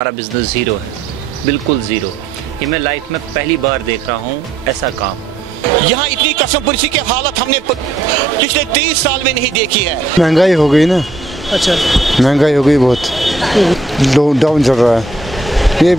हमारा business zero है, बिल्कुल ज़ीरो। ये मैं लाइफ में पहली बार देख रहा हूँ ऐसा काम। यहाँ इतनी कसम पुरसी की हालत हमने पिछले 30 साल में नहीं देखी है। महंगाई हो गई ना। अच्छा, महंगाई हो गई बहुत, डाउन चल रहा है। ये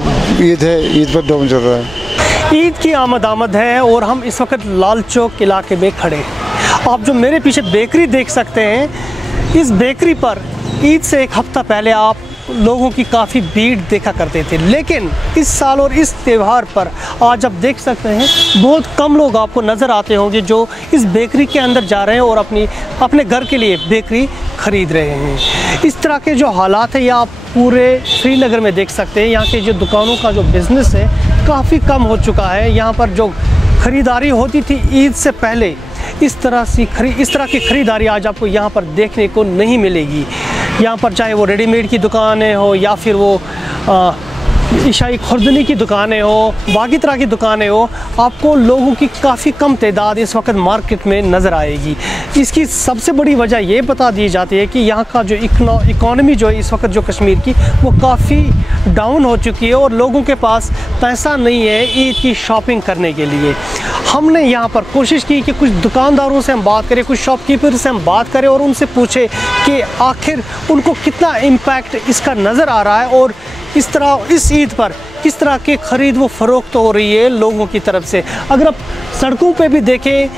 ईद है, ईद पर डाउन चल रहा है। ईद की आमद है और हम इस वक्त लाल चौक इलाके में खड़े हैं। आप जो मेरे पीछे बेकरी देख सकते हैं, इस बेकरी पर ईद से एक हफ्ता पहले आप लोगों की काफ़ी भीड़ देखा करते थे, लेकिन इस साल और इस त्यौहार पर आज आप देख सकते हैं बहुत कम लोग आपको नज़र आते होंगे जो इस बेकरी के अंदर जा रहे हैं और अपने घर के लिए बेकरी ख़रीद रहे हैं। इस तरह के जो हालात हैं ये आप पूरे श्रीनगर में देख सकते हैं। यहाँ के जो दुकानों का जो बिज़नेस है काफ़ी कम हो चुका है। यहाँ पर जो ख़रीदारी होती थी ईद से पहले, इस तरह की ख़रीदारी आज आपको यहाँ पर देखने को नहीं मिलेगी। यहाँ पर चाहे वो रेडीमेड की दुकानें हो या फिर वो ईशाई खुर्दनी की दुकानें हो, बाकी तरह की दुकानें हो, आपको लोगों की काफ़ी कम तादाद इस वक्त मार्केट में नज़र आएगी। इसकी सबसे बड़ी वजह ये बता दी जाती है कि यहाँ का जो इकॉनमी जो है इस वक्त जो कश्मीर की वो काफ़ी डाउन हो चुकी है और लोगों के पास पैसा नहीं है ईद की शॉपिंग करने के लिए। हमने यहाँ पर कोशिश की कि कुछ दुकानदारों से हम बात करें, कुछ शॉपकीपर से हम बात करें और उनसे पूछे कि आखिर उनको कितना इम्पैक्ट इसका नज़र आ रहा है और इस ईद पर किस तरह की ख़रीद व फ़रोख्त हो रही है लोगों की तरफ से। अगर आप सड़कों पे भी देखें,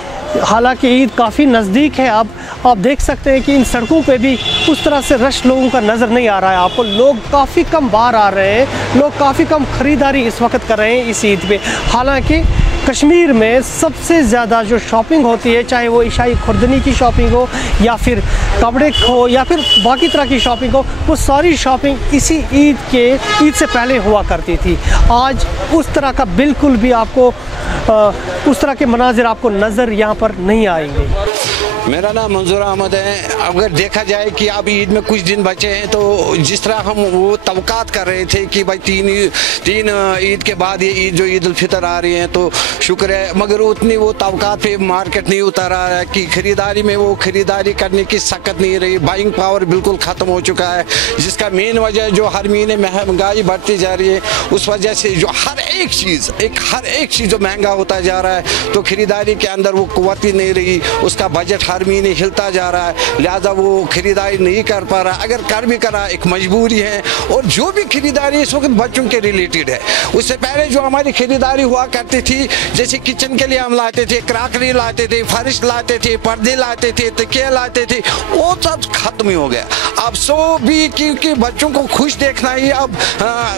हालांकि ईद काफ़ी नज़दीक है, अब आप देख सकते हैं कि इन सड़कों पे भी उस तरह से रश लोगों का नज़र नहीं आ रहा है आपको। लोग काफ़ी कम बाहर आ रहे हैं, लोग काफ़ी कम ख़रीदारी इस वक्त कर रहे हैं इस ईद पे। हालांकि कश्मीर में सबसे ज़्यादा जो शॉपिंग होती है, चाहे वो ईशाई खुर्दनी की शॉपिंग हो या फिर कपड़े हो या फिर बाकी तरह की शॉपिंग हो, वो सारी शॉपिंग इसी ईद से पहले हुआ करती थी। आज उस तरह का बिल्कुल भी आपको उस तरह के मनाजिर आपको नज़र यहाँ पर नहीं आएंगे। मेरा नाम मंजूर अहमद है। अगर देखा जाए कि अब ईद में कुछ दिन बचे हैं तो जिस तरह हम वो तवक़ात कर रहे थे कि भाई तीन ईद के बाद ये ईद जो ईद उल फितर आ रही है तो शुक्र है, मगर उतनी वो तवक़ात पे मार्केट नहीं उतर आ रहा है कि ख़रीदारी में वो ख़रीदारी करने की सकत नहीं रही। बाइंग पावर बिल्कुल ख़त्म हो चुका है, जिसका मेन वजह जो हर महीने महंगाई बढ़ती जा रही है, उस वजह से जो हर एक चीज़ जो महंगा होता जा रहा है तो ख़रीदारी के अंदर वो क़ुव्वत ही नहीं रही। उसका बजट हर महीने हिलता जा रहा है, लिहाजा वो खरीदारी नहीं कर पा रहा। अगर कर भी करा एक मजबूरी है, और जो भी खरीदारी इस वक्त बच्चों के रिलेटेड है। उससे पहले जो हमारी खरीदारी हुआ करती थी, जैसे किचन के लिए हम लाते थे, क्राकरी लाते थे, फर्श लाते थे, पर्दे लाते थे, तकिया लाते थे, वो सब खत्म ही हो गया। अब सो भी क्योंकि बच्चों को खुश देखना ही, अब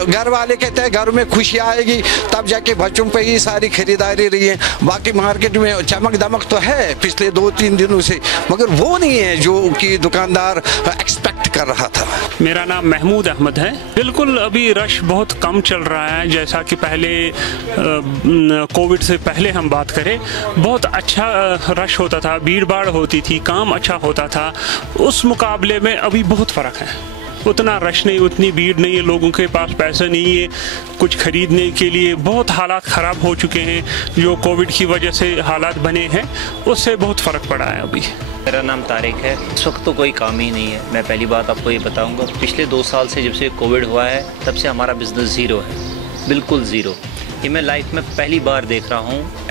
घर वाले कहते हैं घर में खुशी आएगी तब जाके बच्चों पे ही सारी खरीदारी रही है। बाकी मार्केट में चमक दमक तो है पिछले 2-3 दिनों से, मगर वो नहीं है जो कि दुकानदार एक्सपेक्ट कर रहा था। मेरा नाम महमूद अहमद है। बिल्कुल अभी रश बहुत कम चल रहा है। जैसा कि पहले कोविड से पहले हम बात करें, बहुत अच्छा रश होता था, भीड़ भाड़ होती थी, काम अच्छा होता था। उस मुकाबले में अभी बहुत फ़र्क है। उतना रश नहीं, उतनी भीड़ नहीं है, लोगों के पास पैसा नहीं है कुछ खरीदने के लिए। बहुत हालात ख़राब हो चुके हैं जो कोविड की वजह से हालात बने हैं, उससे बहुत फ़र्क पड़ा है अभी। मेरा नाम तारिक है। इस वक्त तो कोई काम ही नहीं है। मैं पहली बात आपको ये बताऊंगा, पिछले 2 साल से जब से कोविड हुआ है तब से हमारा बिज़नेस ज़ीरो है, बिल्कुल ज़ीरो। ये मैं लाइफ में पहली बार देख रहा हूँ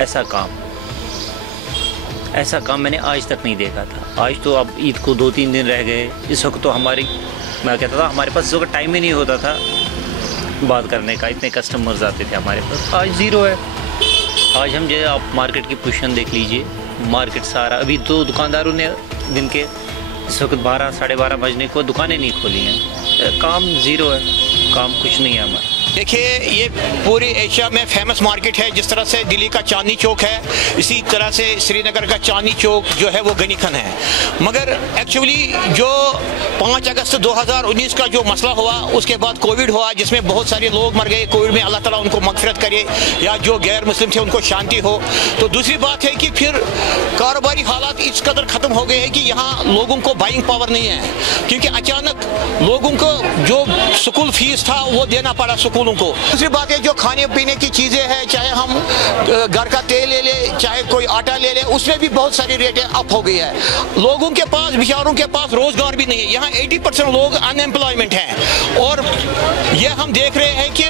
ऐसा काम मैंने आज तक नहीं देखा था। आज तो अब ईद को 2-3 दिन रह गए। इस वक्त तो मैं कहता था हमारे पास इस वक्त टाइम ही नहीं होता था बात करने का, इतने कस्टमर्स आते थे हमारे पास। आज ज़ीरो है। आज हम जो आप मार्केट की पोजीशन देख लीजिए, मार्केट सारा अभी तो दुकानदारों ने दिन के इस वक्त 12-12:30 बजने को दुकानें नहीं खोली हैं। काम ज़ीरो है, काम कुछ नहीं है हमारा। देखिए, ये पूरी एशिया में फेमस मार्केट है। जिस तरह से दिल्ली का चांदनी चौक है, इसी तरह से श्रीनगर का चांदनी चौक जो है वो गनी खान है। मगर एक्चुअली जो 5 अगस्त 2019 का जो मसला हुआ, उसके बाद कोविड हुआ जिसमें बहुत सारे लोग मर गए। कोविड में अल्लाह ताला उनको मगफिरत करे या जो गैर मुस्लिम थे उनको शांति हो। तो दूसरी बात है कि फिर कारोबारी हालात इस कदर ख़त्म हो गए हैं कि यहाँ लोगों को बाइंग पावर नहीं है, क्योंकि अचानक लोगों को जो स्कूल फीस था वो देना पड़ा स्कूल स्कूलों को। दूसरी बात है जो खाने पीने की चीज़ें हैं, चाहे हम घर का तेल ले लें, चाहे कोई आटा ले लें, उसमें भी बहुत सारी रेटें अप हो गई है। लोगों के पास, बेचारों के पास रोजगार भी नहीं है। यहाँ 80% लोग अनएम्प्लॉयमेंट हैं और ये हम देख रहे हैं कि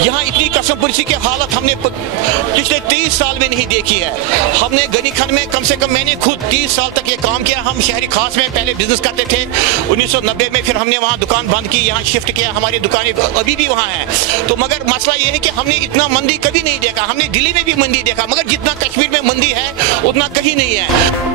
यहाँ इतनी कसमपुरसी की हालत हमने पिछले 30 साल में नहीं देखी है। हमने गनी खन में कम से कम, मैंने खुद 30 साल तक ये काम किया। हम शहरी खास में पहले बिजनेस करते थे 1990 में, फिर हमने वहाँ दुकान बंद की, यहाँ शिफ्ट किया, हमारी दुकानें अभी भी वहाँ हैं। तो मगर मसला ये है कि हमने इतना मंदी कभी नहीं देखा। हमने दिल्ली में भी मंदी देखा, मगर जितना कश्मीर में मंदी है उतना कहीं नहीं है।